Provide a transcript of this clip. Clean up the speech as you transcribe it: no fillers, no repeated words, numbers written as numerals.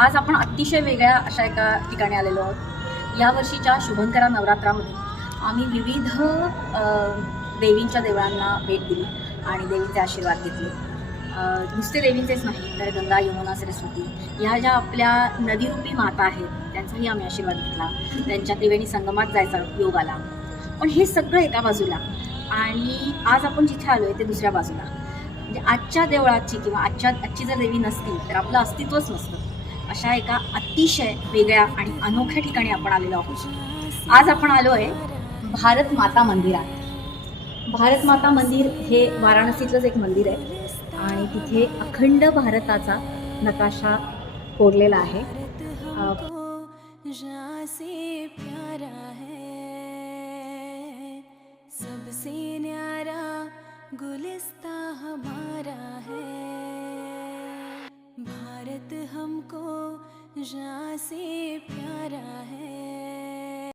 आज आपण अतिशय वेगळ्या अशा एका ठिकाणी आलेलो आहोत. यावर्षीच्या शुभंकरा नवरात्रामध्ये आम्ही विविध देवींच्या देवळांना भेट दिली आणि देवींचे आशीर्वाद घेतले. नुसते देवींचेच नाही तर गंगा, यमुना, सरस्वती ह्या ज्या आपल्या नदीरूपी माता आहेत त्यांचाही आम्ही आशीर्वाद घेतला. त्यांच्या त्रिवेणी संगमात जायचा योग आला. पण हे सगळं एका बाजूला आणि आज आपण जिथे आलो आहे ते दुसऱ्या बाजूला. म्हणजे आजच्या देवळाची किंवा आजची जर देवी नसती तर आपलं अस्तित्वच नसतं. अशा एका अतिशय वेगळ्या आणि अनोख्या ठिकाणी आपण आलेलो आहोत. आज आपण आलो आहे भारत माता मंदिरात. भारत माता मंदिर हे वाराणसीतलंच एक मंदिर आहे आणि तिथे अखंड भारताचा नकाशा कोरलेला आहे. सबसे न्यारा गुलिस्ता हमारा है, भारत हमको जहाँ से प्यारा है.